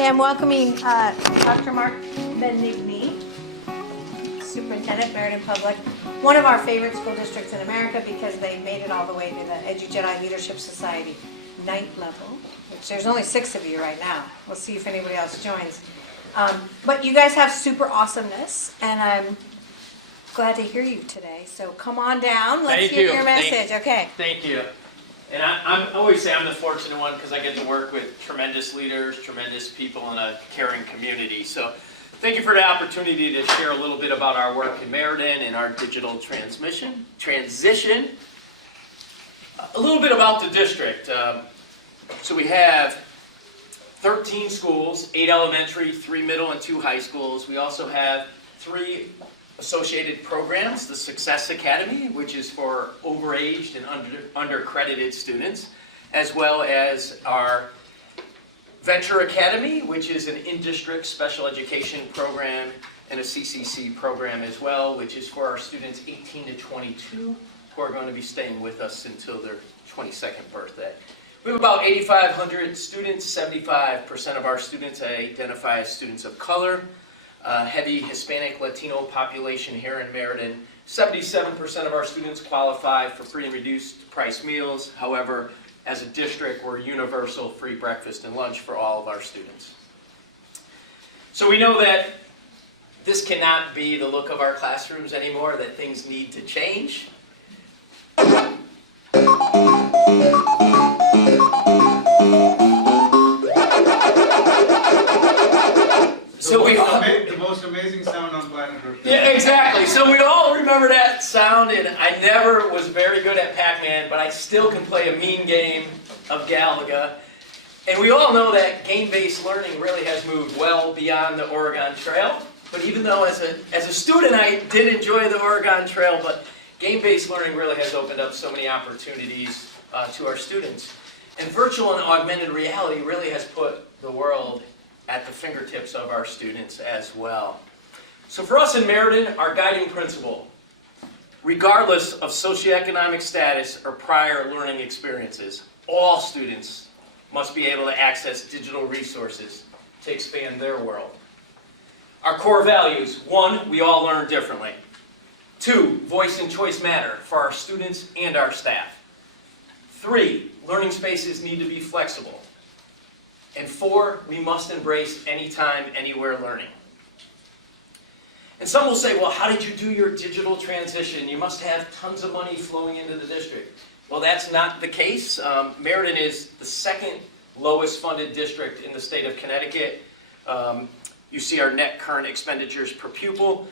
Okay, I'm welcoming Dr. Mark Benigni, Superintendent, Meriden Public, one of our favorite school districts in America because they made it all the way to the EduJedi Leadership Society ninth level, which there's only 6 of you right now. We'll see if anybody else joins. But you guys have super awesomeness, and I'm glad to hear you today. So come on down. Let's hear your message. Okay. Thank you. And I always say I'm the fortunate one because I get to work with tremendous leaders, tremendous people in a caring community. So thank you for the opportunity to share a little bit about our work in Meriden and our digital transition. A little bit about the district. So we have 13 schools, 8 elementary, 3 middle, and 2 high schools. We also have 3 associated programs, the Success Academy, which is for overaged and undercredited students, as well as our Venture Academy, which is an in-district special education program, and a CCC program as well, which is for our students 18 to 22 who are going to be staying with us until their 22nd birthday. We have about 8,500 students. 75% of our students identify as students of color. Heavy Hispanic Latino population here in Meriden. 77% of our students qualify for free and reduced price meals. However, as a district, we're universal free breakfast and lunch for all of our students. So we know that this cannot be the look of our classrooms anymore, that things need to change. So the most amazing sound on planet Earth. Yeah, exactly. So we all remember that sound, and I never was very good at Pac-Man, but I still can play a mean game of Galaga. And we all know that game-based learning really has moved well beyond the Oregon Trail. But even though as a student I did enjoy the Oregon Trail, but game-based learning really has opened up so many opportunities to our students. And virtual and augmented reality really has put the world at the fingertips of our students as well. So for us in Meriden, our guiding principle, regardless of socioeconomic status or prior learning experiences, all students must be able to access digital resources to expand their world. Our core values: 1, we all learn differently. 2, voice and choice matter for our students and our staff. 3, learning spaces need to be flexible. And 4, we must embrace anytime, anywhere learning. And some will say, well, how did you do your digital transition? You must have tons of money flowing into the district. Well, that's not the case. Meriden is the 2nd lowest funded district in the state of Connecticut. You see our net current expenditures per pupil.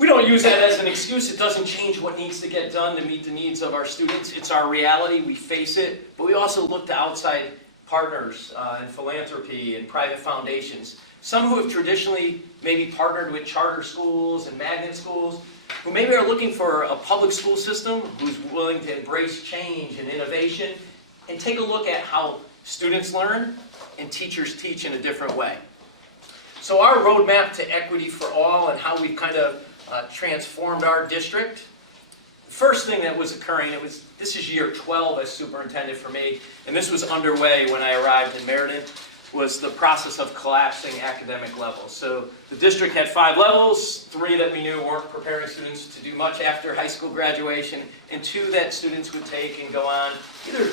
We don't use that as an excuse. It doesn't change what needs to get done to meet the needs of our students. It's our reality. We face it. But we also look to outside partners in philanthropy and private foundations. Some who have traditionally maybe partnered with charter schools and magnet schools, who maybe are looking for a public school system who's willing to embrace change and innovation and take a look at how students learn and teachers teach in a different way. So our roadmap to equity for all and how we've kind of transformed our district. First thing that was occurring, this is year 12 as superintendent for me, and this was underway when I arrived in Meriden, was the process of collapsing academic levels. So the district had 5 levels, 3 that we knew weren't preparing students to do much after high school graduation, and 2 that students would take and go on either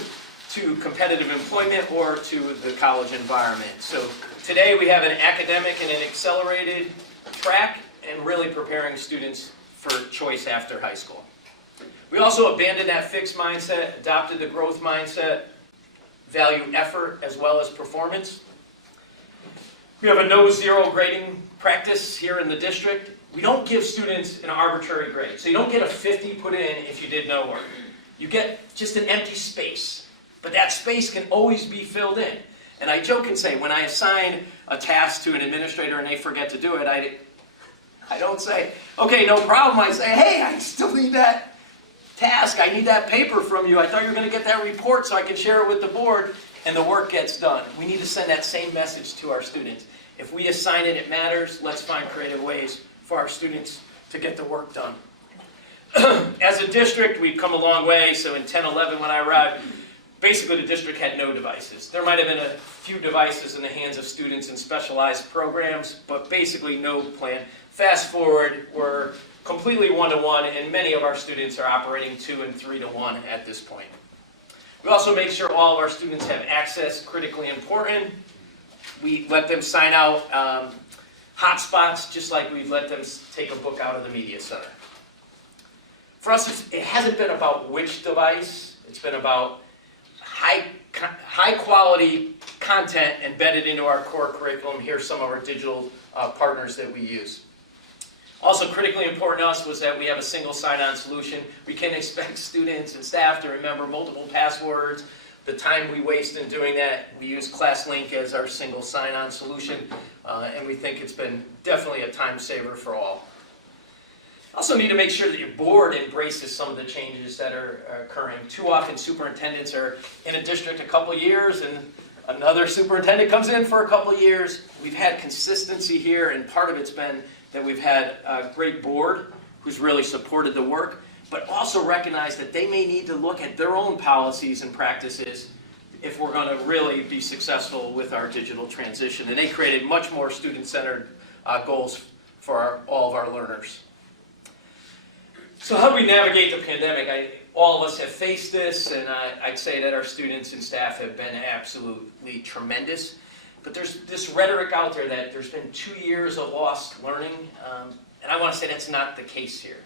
to competitive employment or to the college environment. So today we have an academic and an accelerated track, and really preparing students for choice after high school. We also abandoned that fixed mindset, adopted the growth mindset, value effort as well as performance. We have a no-zero grading practice here in the district. We don't give students an arbitrary grade. So you don't get a 50 put in if you did no work. You get just an empty space. But that space can always be filled in. And I joke and say, when I assign a task to an administrator and they forget to do it, I don't say, okay, no problem. I say, hey, I still need that task. I need that paper from you. I thought you were going to get that report so I can share it with the board, and the work gets done. We need to send that same message to our students. If we assign it, it matters. Let's find creative ways for our students to get the work done. As a district, we've come a long way. So in 10-11 when I arrived, basically the district had no devices. There might have been a few devices in the hands of students in specialized programs, but basically no plan. Fast forward, we're completely one-to-one, and many of our students are operating 2 and 3-to-1 at this point. We also make sure all of our students have access, critically important. We let them sign out hotspots, just like we've let them take a book out of the media center. For us, it hasn't been about which device. It's been about high quality content embedded into our core curriculum. Here's some of our digital partners that we use. Also critically important to us was that we have a single sign-on solution. We can't expect students and staff to remember multiple passwords. The time we waste in doing that, we use ClassLink as our single sign-on solution, and we think it's been definitely a time saver for all. Also need to make sure that your board embraces some of the changes that are occurring. Too often superintendents are in a district a couple years and another superintendent comes in for a couple years. We've had consistency here, and part of it's been that we've had a great board who's really supported the work, but also recognize that they may need to look at their own policies and practices if we're going to really be successful with our digital transition. And they created much more student-centered goals for all of our learners. So how do we navigate the pandemic? All of us have faced this, and I'd say that our students and staff have been absolutely tremendous. But there's this rhetoric out there that there's been 2 years of lost learning, and I want to say that's not the case here.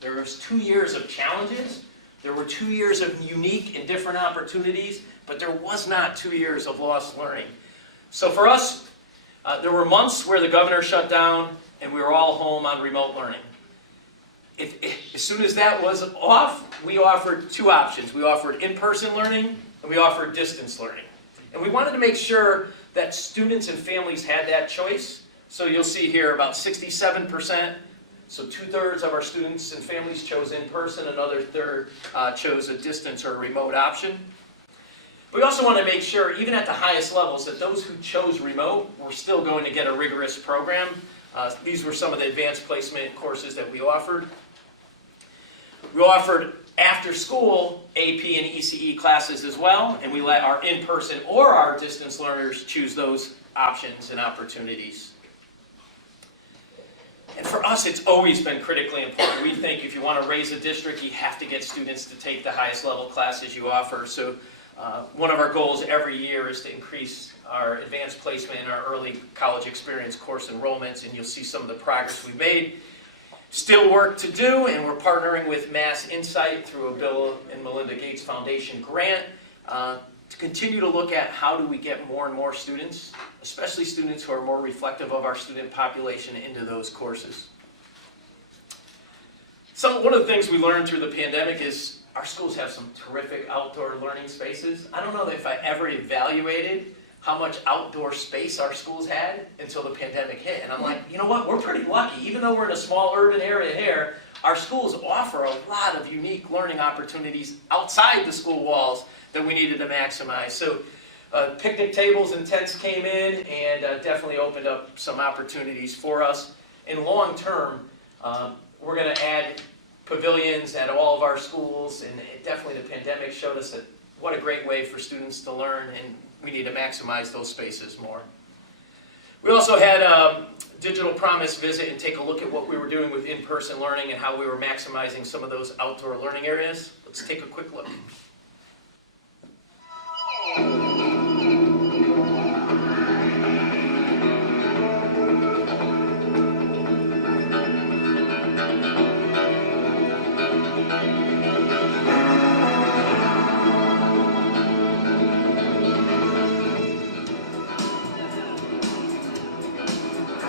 There was 2 years of challenges, there were 2 years of unique and different opportunities, but there was not 2 years of lost learning. So for us, there were months where the governor shut down and we were all home on remote learning. As soon as that was off, we offered 2 options. We offered in-person learning and we offered distance learning. And we wanted to make sure that students and families had that choice. So you'll see here about 67%, so 2/3 of our students and families chose in-person, another third chose a distance or a remote option. We also want to make sure, even at the highest levels, that those who chose remote were still going to get a rigorous program. These were some of the advanced placement courses that we offered. We offered after-school AP and ECE classes as well, and we let our in-person or our distance learners choose those options and opportunities. And for us, it's always been critically important. We think if you want to raise a district, you have to get students to take the highest level classes you offer. So one of our goals every year is to increase our advanced placement and our early college experience course enrollments, and you'll see some of the progress we've made. Still work to do, and we're partnering with Mass Insight through a Bill and Melinda Gates Foundation grant to continue to look at how do we get more and more students, especially students who are more reflective of our student population, into those courses. One of the things we learned through the pandemic is our schools have some terrific outdoor learning spaces. I don't know if I ever evaluated how much outdoor space our schools had until the pandemic hit. And I'm like, you know what, we're pretty lucky. Even though we're in a small urban area here, our schools offer a lot of unique learning opportunities outside the school walls that we needed to maximize. So picnic tables and tents came in and definitely opened up some opportunities for us. In long term, we're going to add pavilions at all of our schools, and definitely the pandemic showed us that what a great way for students to learn, and we need to maximize those spaces more. We also had a Digital Promise visit and take a look at what we were doing with in-person learning and how we were maximizing some of those outdoor learning areas. Let's take a quick look.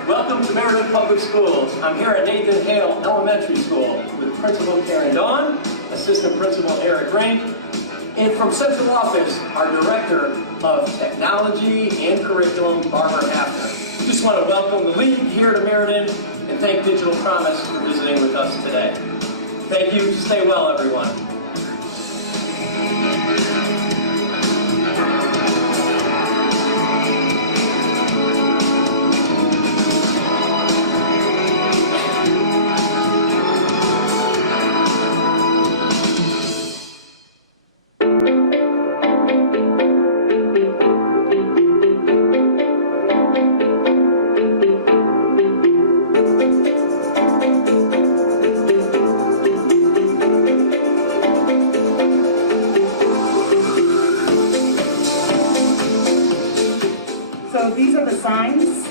Welcome to Meriden Public Schools. I'm here at Nathan Hale Elementary School with Principal Karen Dawn, Assistant Principal Eric Rank, and from Central Office, our Director of Technology and Curriculum, Barbara Hafner. We just want to welcome the league here to Meriden and thank Digital Promise for visiting with us today. Thank you. Stay well, everyone. So these are the signs,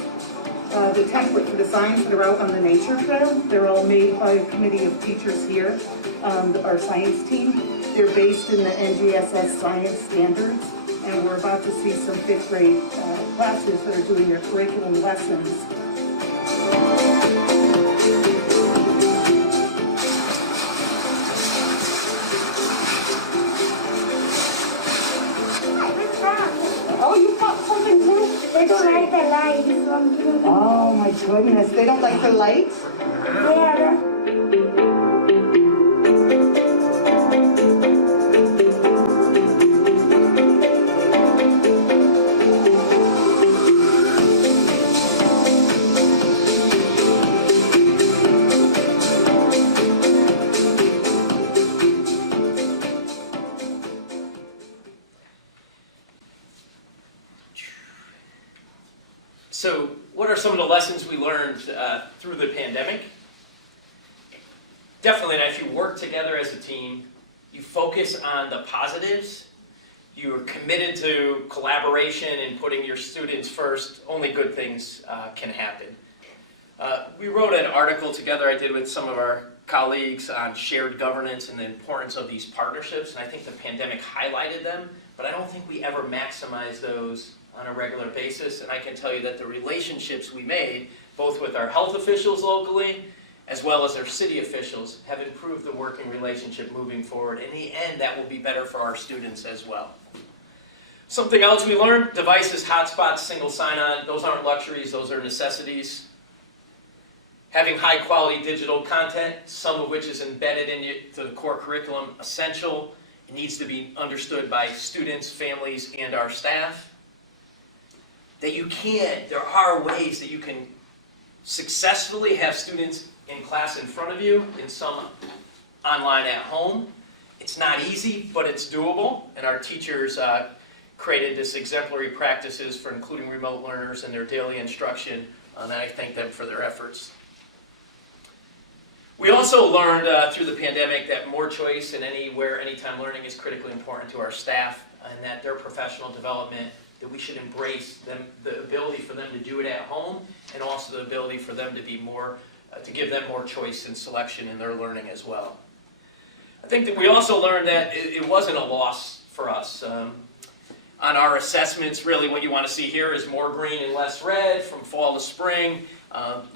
the template for the signs that are out on the nature trail. They're all made by a committee of teachers here, our science team. They're based in the NGSS science standards, and we're about to see some 5th grade classes that are doing their curriculum lessons. Oh, you caught something too? They don't like the light, so I'm doing that. Oh my goodness, they don't like the light? Yeah. So, what are some of the lessons we learned through the pandemic? Definitely that if you work together as a team, you focus on the positives, you are committed to collaboration and putting your students first, only good things can happen. We wrote an article together I did with some of our colleagues on shared governance and the importance of these partnerships, and I think the pandemic highlighted them, but I don't think we ever maximize those on a regular basis, and I can tell you that the relationships we made, both with our health officials locally, as well as our city officials, have improved the working relationship moving forward. In the end, that will be better for our students as well. Something else we learned, devices, hotspots, single sign-on, those aren't luxuries, those are necessities. Having high quality digital content, some of which is embedded into the core curriculum, essential. It needs to be understood by students, families, and our staff. There are ways that you can successfully have students in class in front of you, and some online at home. It's not easy, but it's doable, and our teachers created this exemplary practices for including remote learners in their daily instruction, and I thank them for their efforts. We also learned through the pandemic that more choice and anywhere, anytime learning is critically important to our staff, and that their professional development, that we should embrace them, the ability for them to do it at home, and also the ability for them to be more, to give them more choice and selection in their learning as well. I think that we also learned that it wasn't a loss for us. On our assessments, really what you want to see here is more green and less red from fall to spring.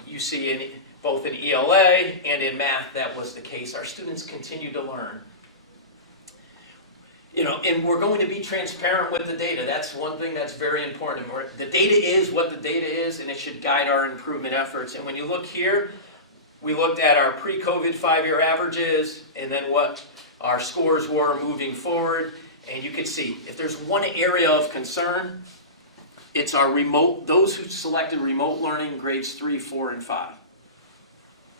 You see both in ELA and in math that was the case. Our students continue to learn. And we're going to be transparent with the data. That's one thing that's very important. The data is what the data is, and it should guide our improvement efforts. And when you look here, we looked at our pre-COVID 5-year averages, and then what our scores were moving forward. And you can see, if there's one area of concern, it's our those who selected remote learning grades 3, 4, and 5.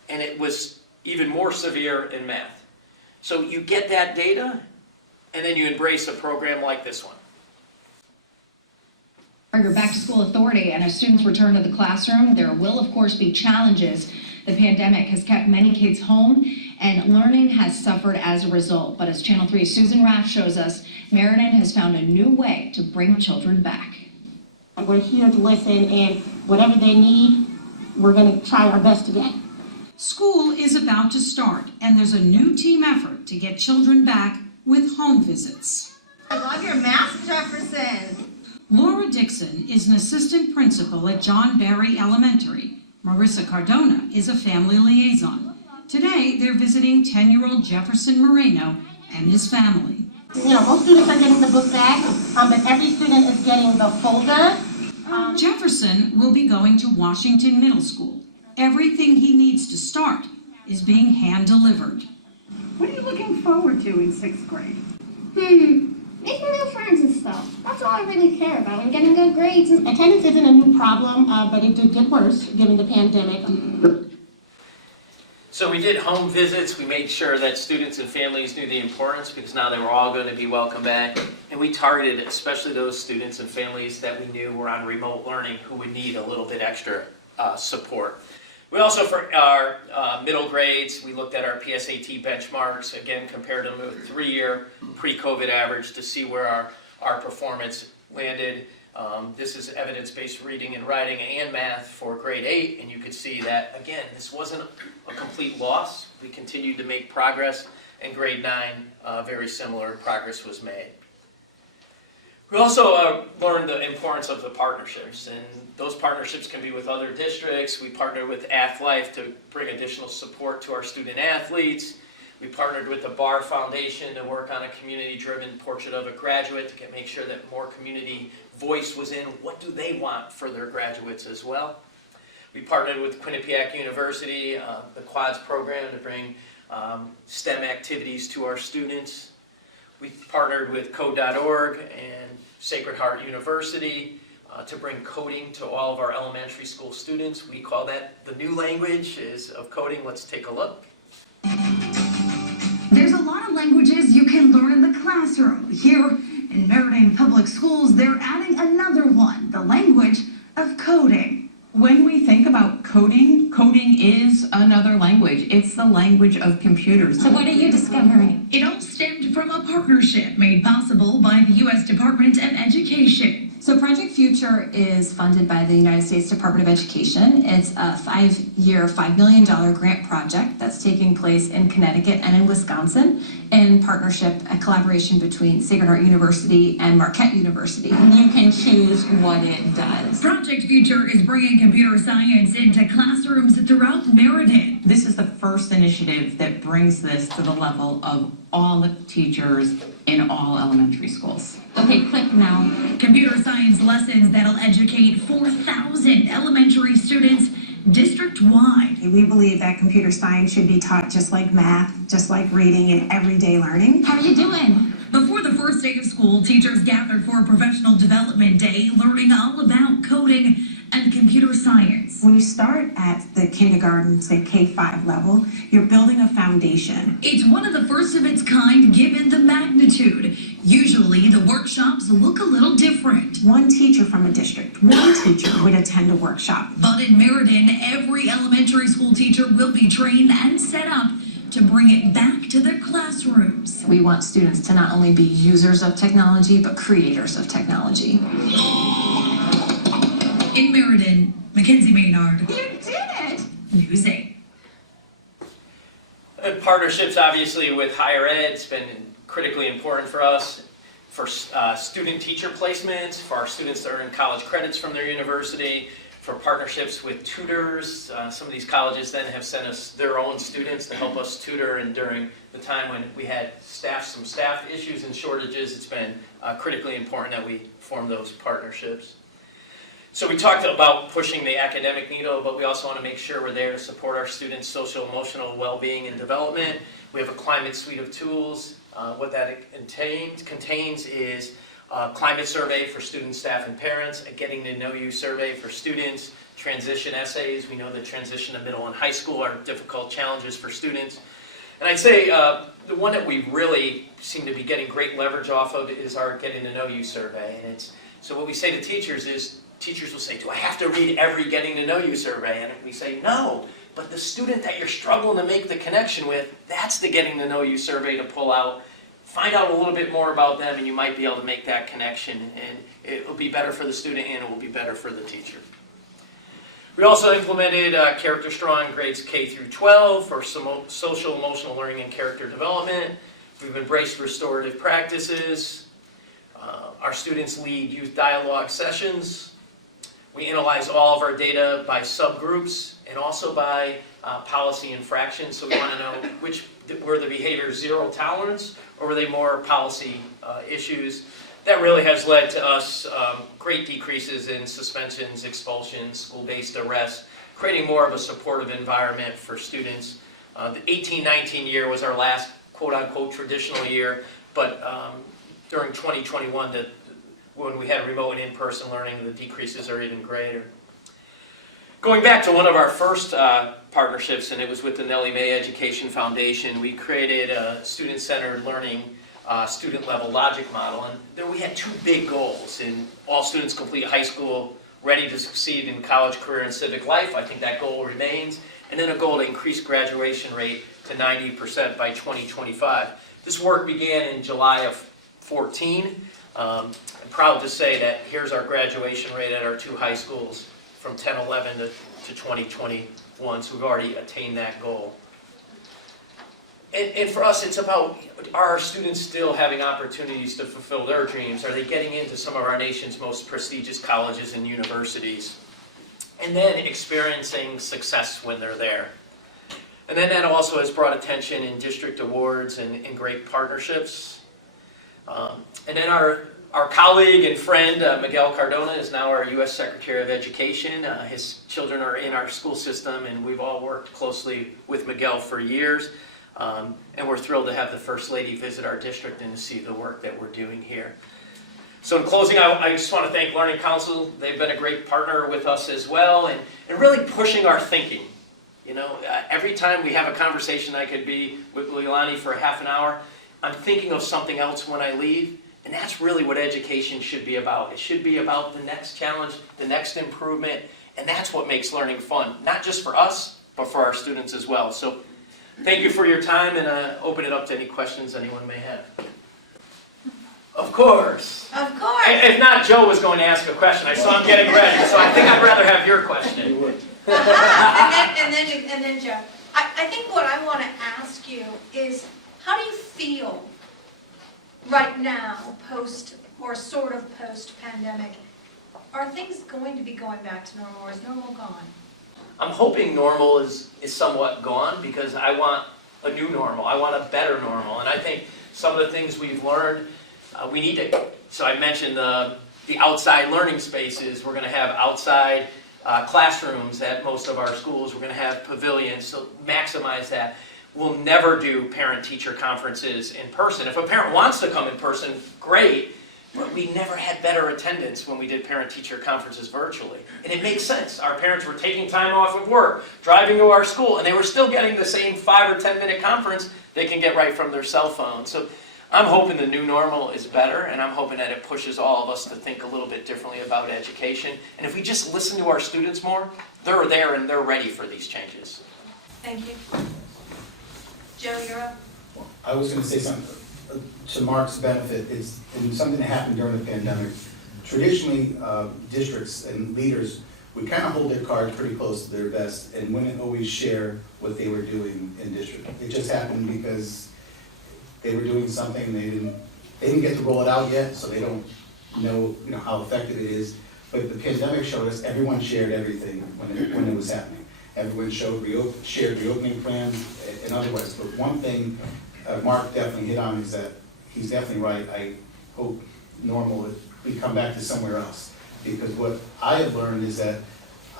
And it was even more severe in math. So you get that data, and then you embrace a program like this one. Your back-to-school authority, and as students return to the classroom, there will of course be challenges. The pandemic has kept many kids home, and learning has suffered as a result. But as Channel 3's Susan Raff shows us, Meriden has found a new way to bring children back. We're here to listen, and whatever they need, we're going to try our best to get. School is about to start, and there's a new team effort to get children back with home visits. I love your mask, Jefferson. Laura Dixon is an assistant principal at John Barry Elementary. Marissa Cardona is a family liaison. Today, they're visiting 10-year-old Jefferson Moreno and his family. Most students are getting the book bag, but every student is getting the folder. Jefferson will be going to Washington Middle School. Everything he needs to start is being hand-delivered. What are you looking forward to in 6th grade? Making new friends and stuff. That's all I really care about. And getting good grades. Attendance isn't a new problem, but it did get worse given the pandemic. So we did home visits. We made sure that students and families knew the importance, because now they were all going to be welcome back. And we targeted especially those students and families that we knew were on remote learning who would need a little bit extra support. We also, for our middle grades, we looked at our PSAT benchmarks, again compared them with a 3-year pre-COVID average to see where our performance landed. This is evidence-based reading and writing and math for grade 8, and you could see that, again, this wasn't a complete loss. We continued to make progress, and grade 9, very similar progress was made. We also learned the importance of the partnerships, and those partnerships can be with other districts. We partnered with AthLife to bring additional support to our student athletes. We partnered with the Bar Foundation to work on a community-driven portrait of a graduate to make sure that more community voice was in what do they want for their graduates as well. We partnered with Quinnipiac University, the Quads program, to bring STEM activities to our students. We partnered with Code.org and Sacred Heart University to bring coding to all of our elementary school students. We call that the new language of coding. Let's take a look. There's a lot of languages you can learn in the classroom. Here in Meriden Public Schools, they're adding another one, the language of coding. When we think about coding, coding is another language. It's the language of computers. So what are you discovering? It all stemmed from a partnership made possible by the U.S. Department of Education. So Project Future is funded by the United States Department of Education. It's a 5-year, $5 million grant project that's taking place in Connecticut and in Wisconsin in partnership, a collaboration between Sacred Heart University and Marquette University. You can choose what it does. Project Future is bringing computer science into classrooms throughout Meriden. This is the first initiative that brings this to the level of all the teachers in all elementary schools. Okay, click now. Computer science lessons that'll educate 4,000 elementary students district-wide. We believe that computer science should be taught just like math, just like reading and everyday learning. How are you doing? Before the first day of school, teachers gathered for a professional development day, learning all about coding and computer science. When you start at the kindergarten, say K-5 level, you're building a foundation. It's one of the first of its kind given the magnitude. Usually the workshops look a little different. One teacher from a district, one teacher would attend a workshop. But in Meriden, every elementary school teacher will be trained and set up to bring it back to their classrooms. We want students to not only be users of technology, but creators of technology. In Meriden, Mackenzie Maynard. You did it! News 8. Partnerships, obviously, with higher ed, it's been critically important for us, for student-teacher placements, for our students that earn college credits from their university, for partnerships with tutors. Some of these colleges then have sent us their own students to help us tutor, and during the time when we had some staff issues and shortages, it's been critically important that we form those partnerships. So we talked about pushing the academic needle, but we also want to make sure we're there to support our students' social, emotional well-being and development. We have a climate suite of tools. What that contains is a climate survey for students, staff, and parents, a getting to know you survey for students, transition essays. We know that transition to middle and high school are difficult challenges for students. And I'd say the one that we really seem to be getting great leverage off of is our getting to know you survey. And so what we say to teachers is, teachers will say, do I have to read every getting to know you survey? And we say, no, but the student that you're struggling to make the connection with, that's the getting to know you survey to pull out. Find out a little bit more about them, and you might be able to make that connection, and it will be better for the student and it will be better for the teacher. We also implemented Character Strong grades K through 12 for some social, emotional learning and character development. We've embraced restorative practices. Our students lead youth dialogue sessions. We analyze all of our data by subgroups and also by policy infractions. So we want to know were the behaviors zero tolerance or were they more policy issues. That really has led to us great decreases in suspensions, expulsions, school-based arrests, creating more of a supportive environment for students. The 18-19 year was our last quote-unquote traditional year, but during 2021, when we had remote and in-person learning, the decreases are even greater. Going back to one of our first partnerships, and it was with the Nellie Mae Education Foundation, we created a student-centered learning student-level logic model, and there we had two big goals: in all students complete high school, ready to succeed in college, career, and civic life. I think that goal remains, and then a goal to increase graduation rate to 90% by 2025. This work began in July of 14. I'm proud to say that here's our graduation rate at our 2 high schools from 10-11 to 2021, so we've already attained that goal. And for us, it's about, are our students still having opportunities to fulfill their dreams? Are they getting into some of our nation's most prestigious colleges and universities? And then experiencing success when they're there. And then that also has brought attention in district awards and great partnerships. And then our colleague and friend, Miguel Cardona, is now our U.S. Secretary of Education. His children are in our school system, and we've all worked closely with Miguel for years. And we're thrilled to have the First Lady visit our district and to see the work that we're doing here. So in closing, I just want to thank Learning Council. They've been a great partner with us as well, and really pushing our thinking. You know, every time we have a conversation, I could be with Leilani for a half an hour, I'm thinking of something else when I leave, and that's really what education should be about. It should be about the next challenge, the next improvement, and that's what makes learning fun, not just for us, but for our students as well. So thank you for your time, and open it up to any questions anyone may have. Of course. Of course. If not, Joe was going to ask a question. I saw him getting ready, so I think I'd rather have your question. And then Joe. I think what I want to ask you is, how do you feel right now, post or sort of post-pandemic? Are things going to be going back to normal, or is normal gone? I'm hoping normal is somewhat gone, because I want a new normal. I want a better normal. And I think some of the things we've learned, we need to, so I mentioned the outside learning spaces. We're going to have outside classrooms at most of our schools. We're going to have pavilions, so maximize that. We'll never do parent-teacher conferences in person. If a parent wants to come in person, great, but we never had better attendance when we did parent-teacher conferences virtually. And it makes sense. Our parents were taking time off of work, driving to our school, and they were still getting the same 5 or 10-minute conference they can get right from their cell phone. So I'm hoping the new normal is better, and I'm hoping that it pushes all of us to think a little bit differently about education. And if we just listen to our students more, they're there and they're ready for these changes. Thank you. Joe, you're up. I was going to say something to Mark's benefit. It's something that happened during the pandemic. Traditionally, districts and leaders would kind of hold their cards pretty close to their vest and wouldn't always share what they were doing in district. It just happened because they were doing something, they didn't get to roll it out yet, so they don't know, how effective it is. But the pandemic showed us everyone shared everything when it was happening. Everyone shared reopening plans and otherwise. But one thing Mark definitely hit on is that he's definitely right. I hope normal, we come back to somewhere else. Because what I have learned is that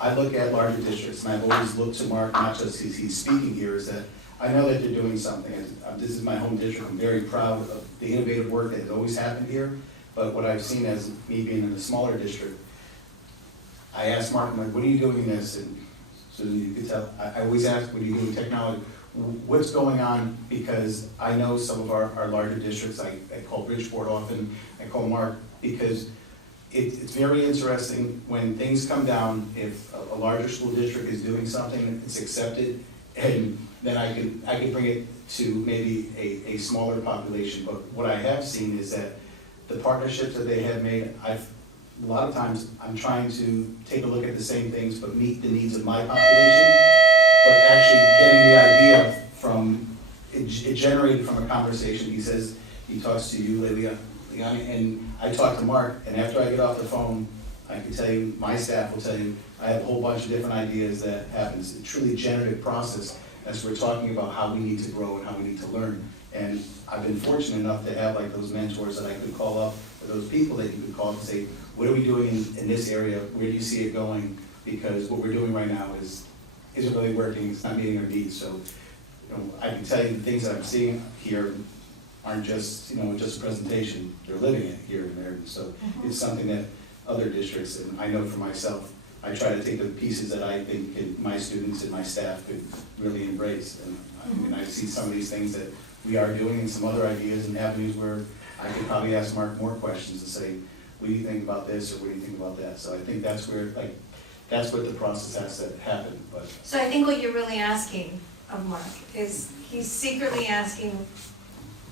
I look at larger districts, and I've always looked to Mark, not just because he's speaking here, is that I know that they're doing something. This is my home district. I'm very proud of the innovative work that has always happened here. But what I've seen as me being in a smaller district, I asked Mark, I'm like, what are you doing in this? And so you could tell, I always ask, what are you doing technology? What's going on? Because I know some of our larger districts, I call Bridgeport often, I call Mark, because it's very interesting when things come down. If a larger school district is doing something, it's accepted, and then I could bring it to maybe a smaller population. But what I have seen is that the partnerships that they have made, a lot of times I'm trying to take a look at the same things but meet the needs of my population, but actually getting the idea from, it generated from a conversation. He talks to you, Leilani, and I talk to Mark, and after I get off the phone, I can tell you, my staff will tell you, I have a whole bunch of different ideas that happens. It's a truly generative process as we're talking about how we need to grow and how we need to learn. And I've been fortunate enough to have like those mentors that I could call up, or those people that you could call and say, what are we doing in this area? Where do you see it going? Because what we're doing right now isn't really working. It's not meeting our needs. So I can tell you the things that I'm seeing here aren't just just a presentation. They're living it here in Meriden. So it's something that other districts, and I know for myself, I try to take the pieces that I think my students and my staff could really embrace. And I see some of these things that we are doing and some other ideas and avenues where I could probably ask Mark more questions and say, what do you think about this, or what do you think about that? So I think that's where, that's what the process has to happen. But So I think what you're really asking of Mark is, he's secretly asking,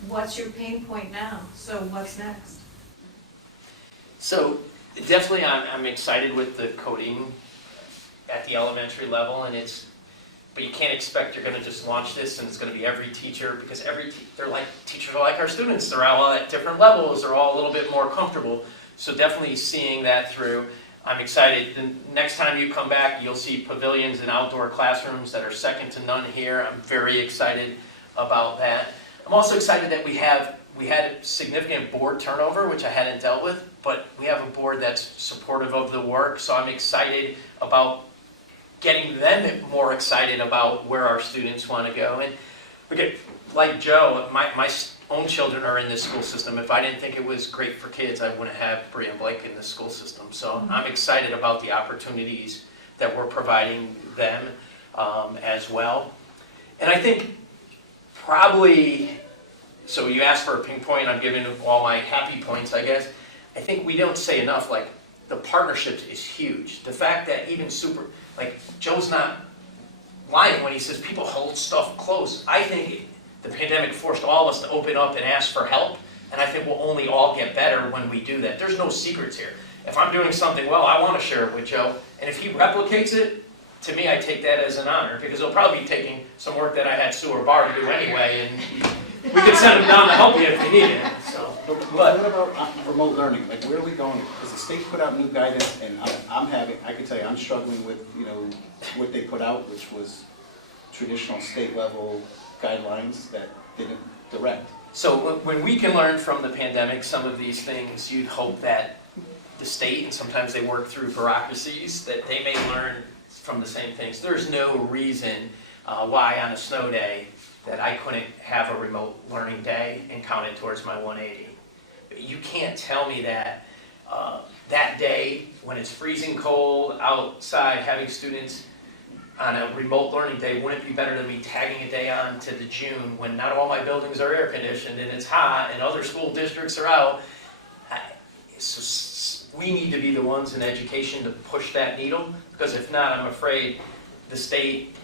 what's your pain point now? So what's next? So definitely I'm excited with the coding at the elementary level, and but you can't expect you're gonna just launch this and it's gonna be every teacher, because teachers are like our students, they're all at different levels, they're all a little bit more comfortable. So definitely seeing that through. I'm excited. The next time you come back, you'll see pavilions and outdoor classrooms that are second to none here. I'm very excited about that. I'm also excited that we had significant board turnover, which I hadn't dealt with, but we have a board that's supportive of the work, so I'm excited about getting them more excited about where our students want to go. And look, like Joe, my own children are in this school system. If I didn't think it was great for kids, I wouldn't have Bree and Blake in the school system. So I'm excited about the opportunities that we're providing them as well. And I think probably, so you asked for a ping point, I'm giving all my happy points, I guess. I think we don't say enough, like, the partnerships is huge. The fact that even Joe's not lying when he says people hold stuff close. I think the pandemic forced all of us to open up and ask for help, and I think we'll only all get better when we do that. There's no secrets here. If I'm doing something well, I want to share it with Joe, and if he replicates it, to me, I take that as an honor, because he'll probably be taking some work that I had Sue or Bar to do anyway, and we could send him down to help you if you need it. So, But what about remote learning? Like, where are we going? Because the state put out new guidance, and I can tell you, I'm struggling with, what they put out, which was traditional state level guidelines that didn't direct. So when we can learn from the pandemic some of these things, you'd hope that the state, and sometimes they work through bureaucracies, that they may learn from the same things. There's no reason why on a snow day that I couldn't have a remote learning day and count it towards my 180. You can't tell me that that day, when it's freezing cold outside, having students on a remote learning day wouldn't be better than me tagging a day on to the June when not all my buildings are air conditioned and it's hot and other school districts are out. We need to be the ones in education to push that needle, because if not, I'm afraid the state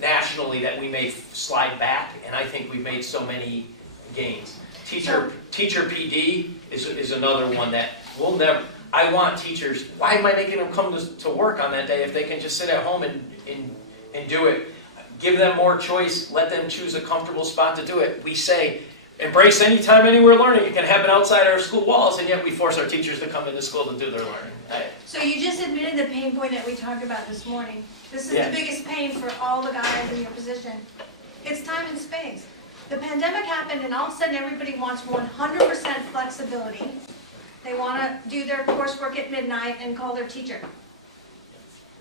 nationally that we may slide back, and I think we've made so many gains. Teacher PD is another one that we'll never. I want teachers, why am I making them come to work on that day if they can just sit at home and do it? Give them more choice, let them choose a comfortable spot to do it. We say, embrace anytime, anywhere learning. It can happen outside our school walls, and yet we force our teachers to come into school to do their learning. So you just admitted the pain point that we talked about this morning. This is Yes. the biggest pain for all the guys in your position. It's time and space. The pandemic happened, and all of a sudden everybody wants 100% flexibility. They want to do their coursework at midnight and call their teacher.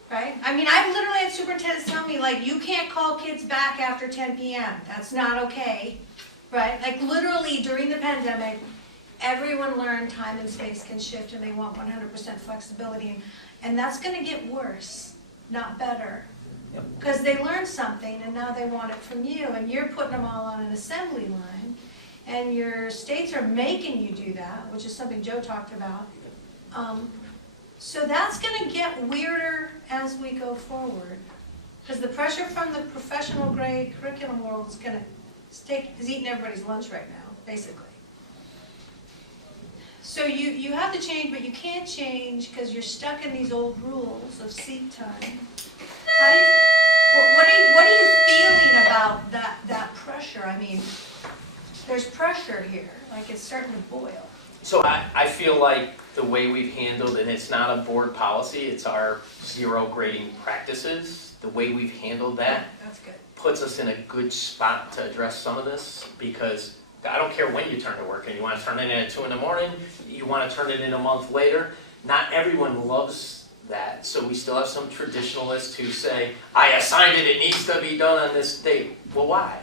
Right? I mean, I've literally had superintendents tell me, like, you can't call kids back after 10 p.m. That's not okay. Right? Like, literally during the pandemic, everyone learned time and space can shift, and they want 100% flexibility. And that's going to get worse, not better. Because they learned something, and now they want it from you, and you're putting them all on an assembly line. And your states are making you do that, which is something Joe talked about. So that's going to get weirder as we go forward. Because the pressure from the professional grade curriculum world is eating everybody's lunch right now, basically. So you have to change, but you can't change because you're stuck in these old rules of seat time. What are you feeling about that pressure? I mean, there's pressure here, like it's starting to boil. So I feel like the way we've handled, and it's not a board policy, it's our zero grading practices, the way we've handled that That's good. puts us in a good spot to address some of this, because I don't care when you turn to work, and you want to turn it in at 2 in the morning, you want to turn it in a month later. Not everyone loves that, so we still have some traditionalists who say, I assigned it needs to be done on this date. Well, why?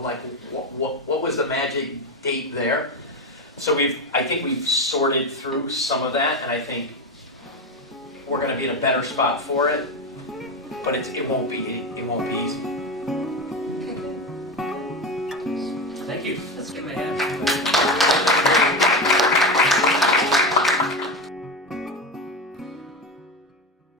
Like, what was the magic date there? So I think we've sorted through some of that, and I think we're going to be in a better spot for it. But it won't be